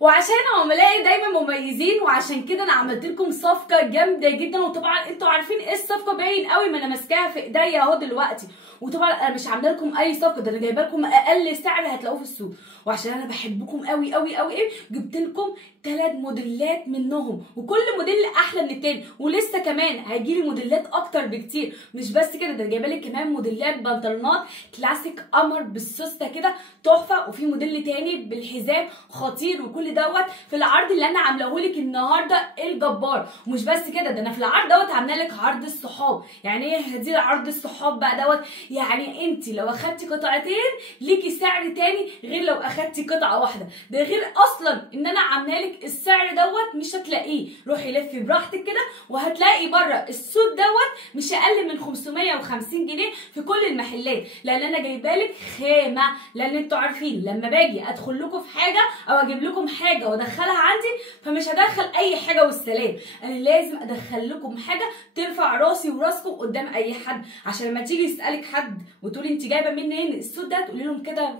وعشان عملائي دايما مميزين، وعشان كده انا عملت لكم صفقه جامده جدا. وطبعا انتوا عارفين ايه الصفقه، باين قوي ما انا ماسكاها في ايديا اهو دلوقتي. وطبعا انا مش عامله لكم اي صفقه، ده انا جايبه لكم اقل سعر هتلاقوه في السوق. وعشان انا بحبكم قوي قوي قوي قوي جبت لكم 3 موديلات منهم، وكل موديل احلى من التاني. ولسه كمان هيجيلي موديلات اكتر بكتير. مش بس كده، ده جايبه لك كمان موديلات بنطلونات كلاسيك قمر بالسوسته كده تحفه، وفي موديل تاني بالحزام خطير. وكل دوت في العرض اللي انا عاملاه لك النهارده الجبار. ومش بس كده، ده انا في العرض دوت عامله لك عرض الصحاب. يعني ايه هدي عرض الصحاب بقى دوت؟ يعني انت لو اخدتي قطعتين ليكي سعر تاني غير لو اخدتي قطعه واحده. ده غير اصلا ان انا عامله لك السعر دوت مش هتلاقيه. روحي لفي براحتك كده وهتلاقي بره السوق دوت مش اقل من 550 جنيه في كل المحلات. لان انا جايبه لك خامه، لان انتوا عارفين لما باجي ادخل لكم في حاجه او اجيب لكم حاجه وادخلها عندي، فمش هدخل اي حاجه والسلام. انا لازم ادخل لكم حاجه ترفع راسي وراسكم قدام اي حد. عشان لما تيجي يسالك حد وتقولي انت جايبه منين السوق ده، تقولي لهم كده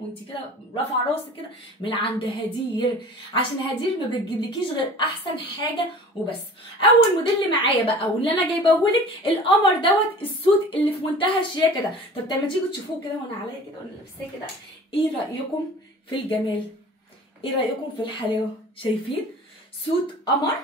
وانت كده رافعه راسك كده من عند هدير. عشان هدير ما بتجيبلكيش غير احسن حاجه وبس. اول موديل معايا بقى واللي انا جايباهولك القمر دوت السوت اللي في منتهى الشياكه ده. طب لما تيجوا تشوفوه كده وانا عليا كده وانا لابساه كده، ايه رايكم في الجمال؟ ايه رايكم في الحلاوه؟ شايفين سوت قمر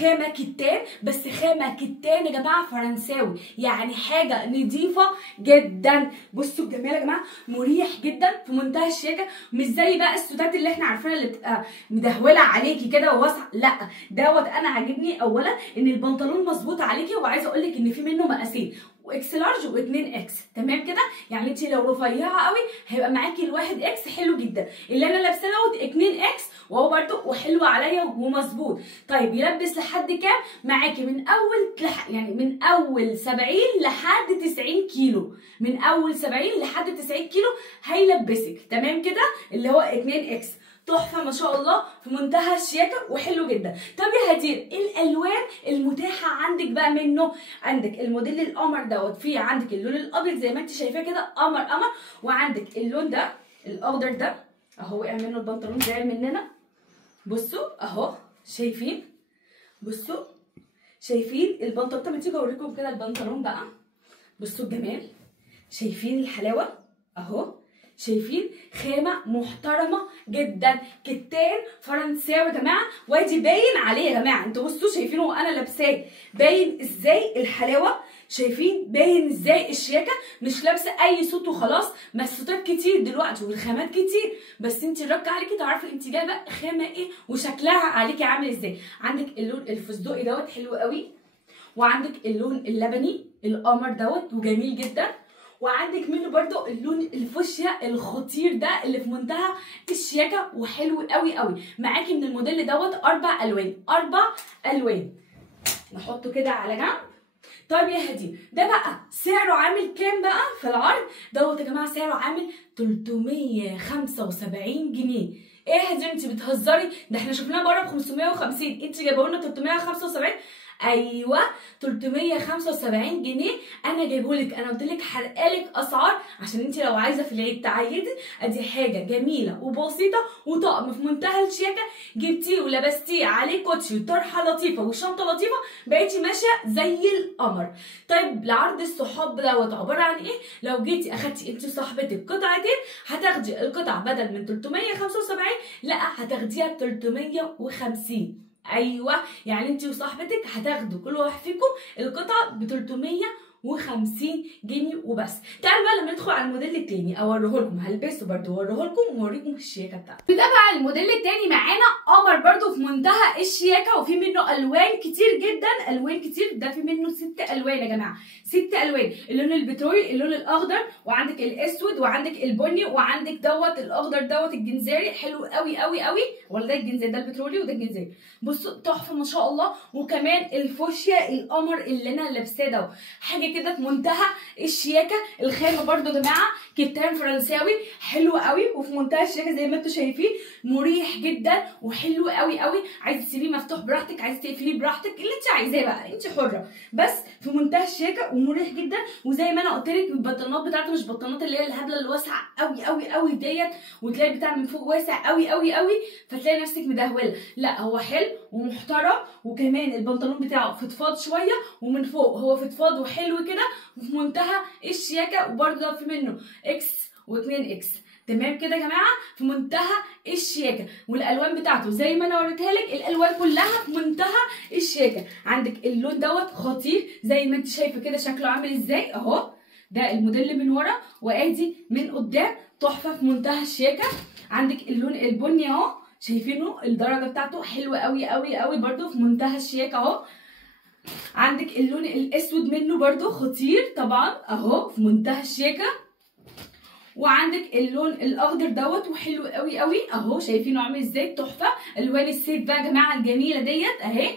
خامه كتان، بس خامه كتان يا جماعه فرنساوي، يعني حاجه نظيفه جدا. بصوا الجمال يا جماعه، مريح جدا في منتهى الشياكه. مش زي بقى السوتات اللي احنا عارفينها اللي بتبقى مدهوله عليكي كده وواسعه، لا دوت انا عاجبني اولا ان البنطلون مظبوط عليكي. وعايزه اقول لك ان في منه مقاسين، واكس لارج و2 اكس، تمام كده؟ يعني انت لو رفيعه قوي هيبقى معاكي الواحد اكس حلو جدا. اللي انا لابساه دوت 2 اكس وهو برده وحلو عليا ومظبوط. طيب يلبس لحد كام؟ معاكي من اول يعني من اول 70 لحد 90 كيلو. من اول 70 لحد 90 كيلو هيلبسك، تمام كده؟ اللي هو 2 اكس تحفه ما شاء الله في منتهى الشياكه وحلو جدا. طب يا هدير ايه الالوان المتاحه عندك بقى منه؟ عندك الموديل القمر دوت، فيه عندك اللون الابيض زي ما انت شايفاه كده قمر قمر، وعندك اللون ده الاخضر ده اهو وقع منه البنطلون زعل مننا. بصوا اهو شايفين، بصوا شايفين البنطلون. طب تيجي اوريكم كده البنطلون بقى. بصوا الجمال، شايفين الحلاوه اهو، شايفين خامه محترمه جدا كتان فرنساوي يا جماعه. وادي باين عليه يا جماعه، انتوا بصوا شايفينه وانا لابساه باين ازاي الحلاوه، شايفين باين ازاي الشياكه. مش لابسه اي صوت وخلاص. ما الصوتات كتير دلوقتي والخامات كتير، بس انت الرك عليكي تعرفي انت جايبه خامه ايه وشكلها عليكي عامل ازاي. عندك اللون الفستقي دوت حلو قوي، وعندك اللون اللبني القمر دوت وجميل جدا، وعندك منه برده اللون الفوشيا الخطير ده اللي في منتهى الشياكه وحلو قوي قوي. معاكي من الموديل دوت 4 الوان، 4 الوان. نحطه كده على جنب. طيب يا هدي ده بقى سعره عامل كام بقى في العرض دوت يا جماعه؟ سعره عامل 375 جنيه. ايه يا هدي انت بتهزري؟ ده احنا شفناه بره ب 550، انت جايبه لنا 375؟ ايوه 375 جنيه انا جايبهولك. انا قلت لك حرقالك اسعار عشان انت لو عايزه في العيد تعيدي، ادي حاجه جميله وبسيطه وطقم في منتهى الشياكه، جبتيه ولبستيه عليه كوتشي وطرحه لطيفه وشنطه لطيفه، بقيتي ماشيه زي القمر. طيب لعرض الصحاب دوت عباره عن ايه؟ لو جيتي اخدتي انت وصاحبتك قطعتين هتاخدي القطعه بدل من 375 لا هتاخديها ب 350. ايوه يعني انت وصاحبتك هتاخدوا كل واحد فيكم القطعه ب 350 جنيه وبس. تعالوا بقى لما ندخل على الموديل التاني اوريه لكم، هلبسه برده واوريه لكم واوريكم الشياكه بتاعته. ده بقى الموديل التاني معانا قمر برده في منتهى الشياكه، وفي منه الوان كتير جدا، الوان كتير. ده في منه 6 الوان يا جماعه، 6 الوان. اللون البترولي، اللون الاخضر، وعندك الاسود، وعندك البني، وعندك دوت الاخضر دوت الجنزيري حلو قوي قوي قوي. ولا ده الجنزيري، ده البترولي وده الجنزيري. بصوا تحفه ما شاء الله. وكمان الفوشيا القمر اللي انا لابساه ده حاجه كده في منتهى الشياكه. الخامه برده يا جماعه كتان فرنساوي حلو قوي وفي منتهى الشياكه زي ما انتم شايفين، مريح جدا وحلو قوي قوي. عايزه تسيبيه مفتوح براحتك، عايزه تقفليه براحتك، اللي انت عايزاه بقى انت حره، بس في منتهى الشياكه ومريح جدا. وزي ما انا قلت لك البطانات بتاعته مش بطانات اللي هي الهبله اللي واسعه قوي قوي قوي ديت، وتلاقي البتاع من فوق واسع قوي قوي قوي فتلاقي نفسك مدهوله. لا هو حلو ومحترم، وكمان البنطلون بتاعه فضفاض شويه ومن فوق هو فضفاض وحلو كده وفي منتهى الشياكه. وبرده في منه اكس و2 اكس. تمام كده يا جماعه في منتهى الشياكه. والالوان بتاعته زي ما انا وريتها لك، الالوان كلها في منتهى الشياكه. عندك اللون دوت خطير زي ما انت شايفه كده شكله عامل ازاي اهو، ده الموديل من ورا وادي من قدام، تحفه في منتهى الشياكه. عندك اللون البني اهو شايفينه الدرجه بتاعته حلوه قوي قوي قوي برده في منتهى الشياكه اهو. عندك اللون الاسود منه برده خطير طبعا اهو في منتهى الشياكه. وعندك اللون الاخضر دوت وحلو قوي قوي اهو شايفينه عامل ازاي تحفه. الوان الصيف بقى يا جماعه الجميله ديت اهي.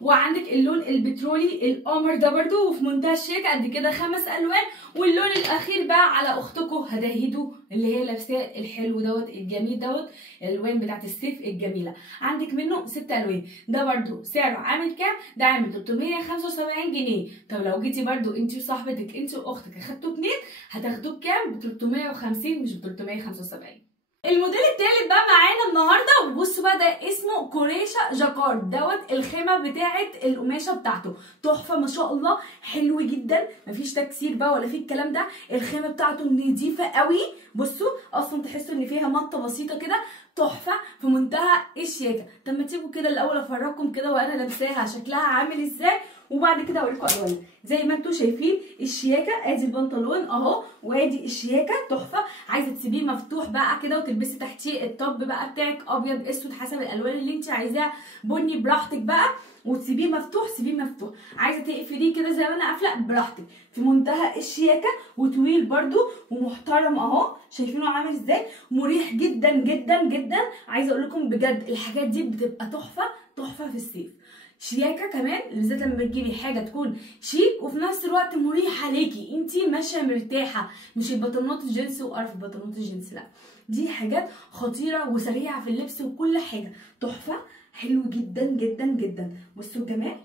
وعندك اللون البترولي القمر ده برده وفي منتهى الشياكه قد كده 5 الوان. واللون الاخير بقى على اختكم هداهدو اللي هي لابساه الحلو دوت الجميل دوت، الالوان بتاعت الصيف الجميله. عندك منه 6 الوان. ده برده سعره عامل كام؟ ده عامل 375 جنيه. طب لو جيتي برده انت وصاحبتك انت واختك اخدتوا 2 هتاخدوه بكام؟ ب 350 مش ب 375. الموديل التالت بقى معانا النهارده، وبصوا بقى ده اسمه كوريشا جاكارد دوت. الخامه بتاعه القماشه بتاعته تحفه ما شاء الله، حلو جدا مفيش تكسير بقى ولا في الكلام ده. الخامه بتاعته نضيفه قوي، بصوا اصلا تحسوا ان فيها مطه بسيطه كده، تحفه في منتهى الشياكه. طب ما تيجوا كده الاول افرجكم كده وانا لابساها شكلها عامل ازاي، وبعد كده اوريكم الوانها. زي ما انتم شايفين الشياكه، ادي البنطلون اهو وادي الشياكه تحفه. عايزه تسيبيه مفتوح بقى كده وتلبسي تحتيه الطب بقى بتاعك ابيض اسود حسب الالوان اللي انت عايزاها، بني براحتك بقى، وتسيبيه مفتوح سيبيه مفتوح. عايزه تقفليه كده زي ما انا قافله براحتك، في منتهى الشياكه وطويل برده ومحترم اهو شايفينه عامل ازاي، مريح جدا جدا جدا. عايزه اقول لكم بجد الحاجات دي بتبقى تحفه تحفه في الصيف، شياكه كمان بالذات لما بتجيبي حاجه تكون شيك وفي نفس الوقت مريحه ليكي انتي ماشيه مرتاحه، مش البنطلونات الجينز وقرف البنطلونات الجينز، لا دي حاجات خطيره وسريعه في اللبس وكل حاجه تحفه، حلو جدا جدا جدا. بصوا الجمال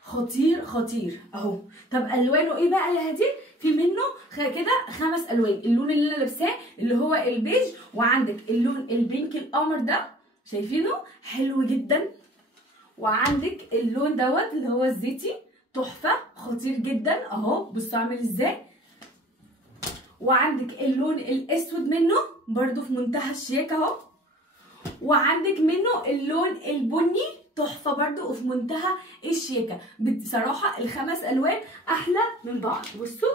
خطير خطير اهو. طب الوانه ايه بقى يا هدير؟ في منه كده 5 الوان. اللون اللي انا لابساه اللي هو البيج، وعندك اللون البينك القمر ده شايفينه حلو جدا، وعندك اللون دوت اللي هو الزيتي تحفه خطير جدا اهو بصوا عامل ازاي، وعندك اللون الاسود منه برده في منتهى الشياكه اهو، وعندك منه اللون البني تحفه برده وفي منتهى الشياكه. بصراحه ال5 الوان احلى من بعض، بصوا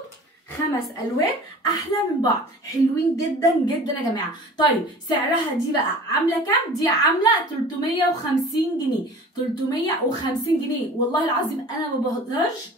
5 الوان احلى من بعض، حلوين جدا جدا يا جماعه. طيب سعرها دي بقى عامله كام؟ دي عامله 350 جنيه 350 جنيه والله العظيم انا ما بهزرش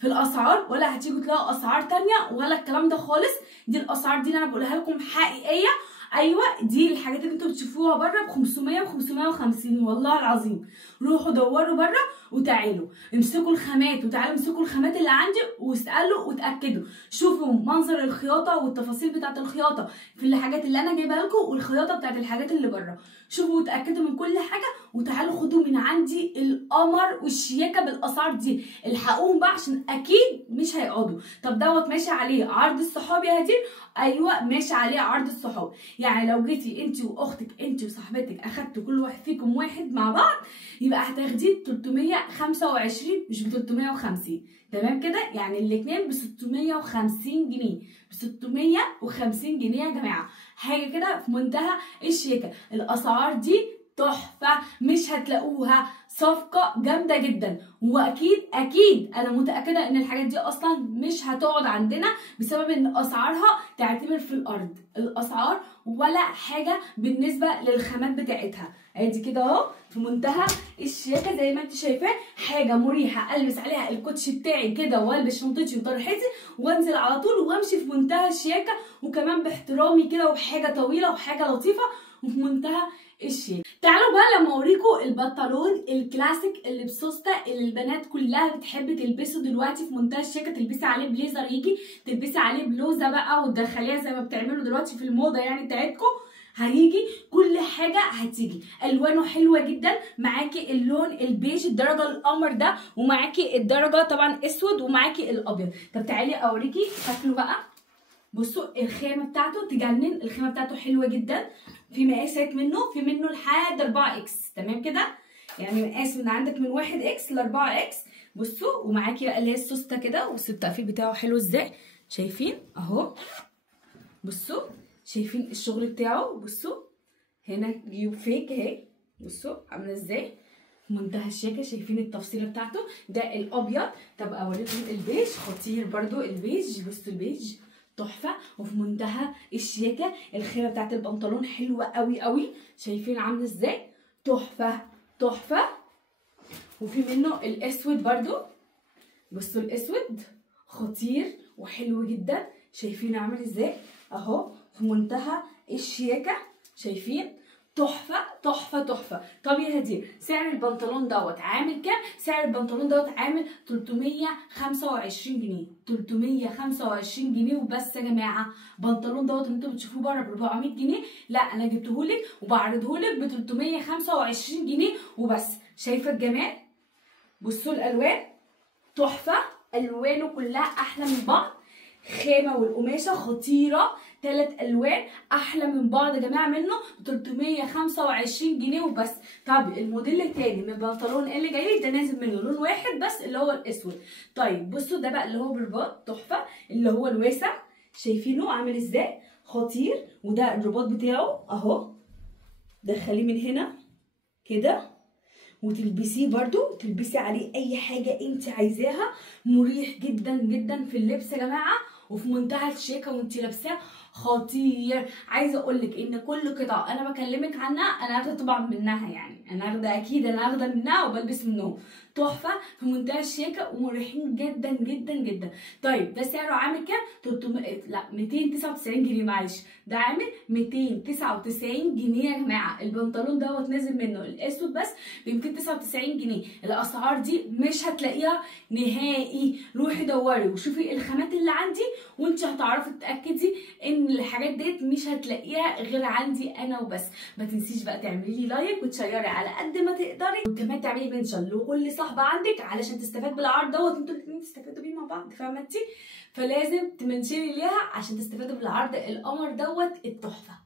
في الاسعار، ولا هتيجوا تلاقوا اسعار تانيه ولا الكلام ده خالص. دي الاسعار دي اللي انا بقولها لكم حقيقيه. ايوه دي الحاجات اللي انتوا بتشوفوها بره ب 500 و 550 والله العظيم. روحوا دوروا بره وتعالوا امسكوا الخامات وتعالوا امسكوا الخامات اللي عندي واسالوا وتاكدوا، شوفوا منظر الخياطه والتفاصيل بتاعه الخياطه في الحاجات اللي انا جايبها لكم والخياطه بتاعه الحاجات اللي بره، شوفوا وتاكدوا من كل حاجه وتعالوا خدوا من عندي القمر والشياكه بالاسعار دي. الحقوهم بقى عشان اكيد مش هيقعدوا. طب دوت ماشي عليه عرض الصحاب يا هدير؟ ايوه ماشي عليه عرض الصحاب، يعني لو جيتي انت واختك انت وصاحبتك اخدتوا كل واحد فيكم واحد مع بعض يبقى هتاخديه 325 مش ب 350. تمام كده؟ يعني الاثنين ب 650 جنيه، ب 650 جنيه يا جماعه، حاجه كده في منتهى الشياكه. الاسعار دي تحفه مش هتلاقوها، صفقه جامده جدا. واكيد اكيد انا متاكده ان الحاجات دي اصلا مش هتقعد عندنا بسبب ان اسعارها تعتبر في الارض، الاسعار ولا حاجه بالنسبه للخامات بتاعتها. ادي كده اهو في منتهى الشياكه زي ما انت شايفاه، حاجه مريحه البس عليها الكوتشي بتاعي كده والبس شنطتي وطرحتي وانزل على طول وامشي في منتهى الشياكه، وكمان باحترامي كده وبحاجه طويله وحاجه لطيفه وفي منتهى الشيك. تعالوا بقى لما اوريكم البنطلون الكلاسيك اللي بسوسته اللي البنات كلها بتحب تلبسه دلوقتي في منتهى الشياكه. تلبسي عليه بليزر يجي، تلبسي عليه بلوزه بقى وتدخليها زي ما بتعملوا دلوقتي في الموضه يعني بتاعتكم، هيجي كل حاجه هتيجي. الوانه حلوه جدا. معاكي اللون البيج الدرجه القمر ده، ومعاكي الدرجه طبعا اسود، ومعاكي الابيض. طب تعالي اوريكي شكله بقى. بصوا الخامه بتاعته تجنن، الخامه بتاعته حلوه جدا. في مقاسات منه، في منه لحد 4 اكس تمام كده، يعني مقاس من عندك من 1 اكس ل 4 اكس. بصوا ومعاكي بقى اللي هي السوسته كده، بصوا التقفيل بتاعه حلو ازاي، شايفين اهو. بصوا شايفين الشغل بتاعه، بصوا هنا جيوب فيك اهي، بصوا عامله ازاي منتهى الشياكه. شايفين التفصيله بتاعته، ده الابيض. طب اوريكم البيج، خطير برده البيج. بصوا البيج تحفه وفي منتهى الشياكه. الخيمه بتاعت البنطلون حلوه قوي قوي، شايفين عامله ازاي، تحفه تحفه. وفي منه الاسود برده، بصوا الاسود خطير وحلو جدا، شايفين عامل ازاي اهو في منتهى الشياكه، شايفين تحفه تحفه تحفه. طب يا هدير سعر البنطلون دوت عامل كام؟ سعر البنطلون دوت عامل 325 جنيه، 325 جنيه وبس يا جماعه. بنطلون دوت انتوا بتشوفوه بره ب 400 جنيه، لا انا جبتهولك وبعرضهولك ب 325 جنيه وبس. شايفه الجمال، بصوا الالوان تحفه، الوانه كلها احلى من بعض. خامه والقماشه خطيره، 3 الوان احلى من بعض يا جماعه، منه ب 325 جنيه وبس. طب الموديل التاني من البنطلون اللي جاي ده نازل منه لون واحد بس اللي هو الاسود. طيب بصوا ده بقى اللي هو برباط تحفه، اللي هو الواسع، شايفينه عامل ازاي خطير. وده الرباط بتاعه اهو، دخليه من هنا كده وتلبسيه برضو، تلبسي عليه اي حاجه انت عايزاها. مريح جدا جدا في اللبس يا جماعه، وفي منتهى الشياكه وانت لابساه خطير. عايزه اقول لك ان كل قطعه انا بكلمك عنها انا واخده طبعا منها، يعني انا واخده اكيد انا واخده منها وبلبس منهم. تحفه في منتهى الشياكه ومريحين جدا جدا جدا. طيب ده سعره عامل كام؟ 300 لا 299 جنيه معلش، ده عامل 299 جنيه يا جماعه. البنطلون دوت نازل منه الاسود بس ب 299 جنيه. الاسعار دي مش هتلاقيها نهائي. روحي دوري وشوفي الخامات اللي عندي وانت هتعرفي تتاكدي ان الحاجات ديت مش هتلاقيها غير عندي انا وبس. ما تنسيش بقى تعملي لي لايك وتشيري على قد ما تقدري، وكمان تعملي منشن لكل صاحبه عندك علشان تستفاد بالعرض دوت، انتوا الاثنين تستفادوا بيه مع بعض، فاهمه انت؟ فلازم تمنشني ليها عشان تستفادوا بالعرض القمر دوت التحفه.